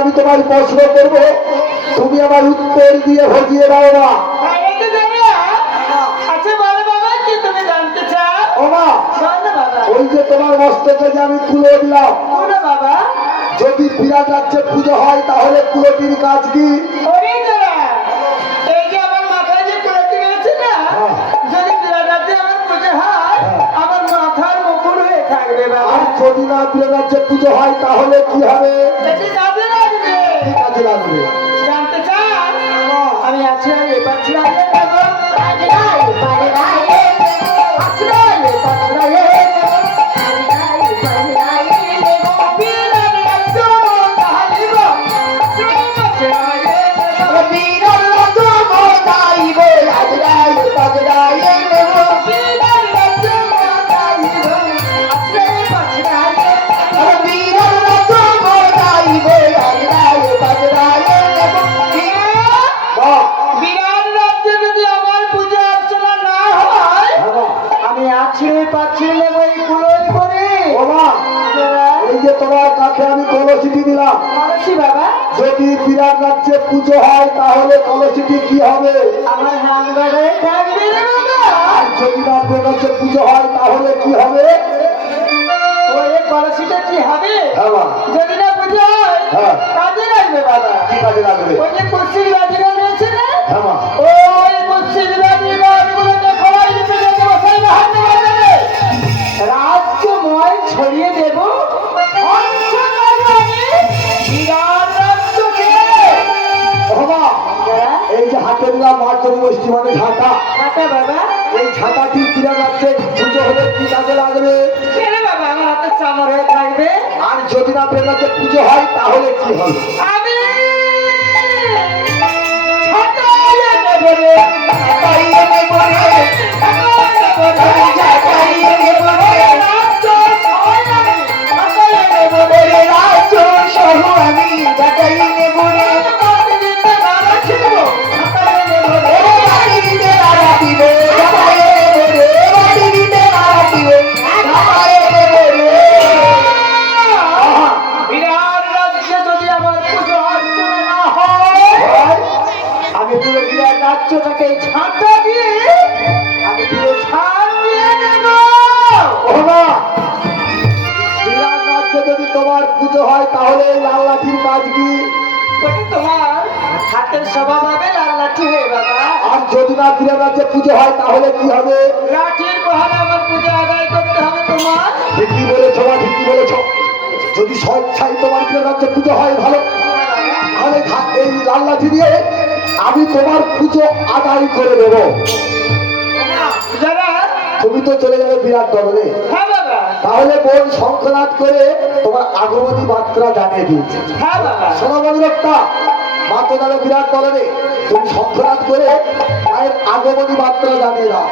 আমি তোমার প্রশ্ন করবো, তুমি আমার উত্তর দিয়ে ভজিয়ে দাও না। ওই যে তোমার মস্তকে যে আমি তুলে দিলাম, যদি বিরাট রাজ্যে পুজো হয় তাহলে কুলটির কাজ কি? যদি না বিরাট রাজ্যে পুজো হয় তাহলে কি হবে? কাজে লাগবে। জানতে চান আমি আছি তোমার কাছে আমি কলসিটি দিলাম, যদি বিরাট রাজ্যে পুজো হয় তাহলে কলসিটি কি হবে? আমার হাঙ্গারে থাকবে। আর যদি না বিরাট রাজ্যে পুজো হয় তাহলে কি হবে? ওই কলসিটা কি হবে? যদি না পুজো হয় কাজে লাগবে বাবা। কি কাজে লাগবে? ওই যে কুর্সির বাজিরা রয়েছে না, ওই কুর্সির বাজিগুলোকে খোলাই দিতে যেতে বসাই না, হাতে বাজাবে রাজ্যময় ছড়িয়ে দেব। এই যে হাতে দিলাম মার্চরি গোষ্ঠী মানে ঝাঁটা, বাবা এই ঝাঁটাটি বিরাট রাজ্যে পুজো হলে কি কাজে লাগবে? বাবা আমার হাতে চামড় হয়ে থাকবে। আর যদি না বিরাট রাজ্যে পুজো হয় তাহলে কি হবে? আমি রাজ্যটাকে ছাঁটা দিয়ে আমি পুরো ছাড় দিয়ে দেব। বিরাট রাজ্যে যদি তোমার পুজো হয় তাহলে লাল লাঠির কাজ কি? তোমার হাতের স্বভাব হবে লাল লাঠি হয়ে বাবা। আর যদি না বিরাট রাজ্যে পুজো হয় তাহলে কি হবে? লাঠির বহালে আমার পুজো আদায় করতে হবে তোমার। ঠিকই বলেছ বা ঠিকই বলেছ। যদি স্বেচ্ছায় তোমার বিরাট রাজ্যে পুজো হয় ভালো, তাহলে এই লাল লাঠি দিয়ে আমি তোমার পুজো আদায় করে দেব। তুমি তো চলে যাবে বিরাট দলে, তাহলে বোন শঙ্খনাদ করে তোমার আগমনী মাত্রা জানিয়ে দিয়েছে। সোনামণি রক্তা মা তো যাবে বিরাট দলে, তুমি শঙ্খনাদ করে মায়ের আগমনী মাত্রা জানিয়ে দাও।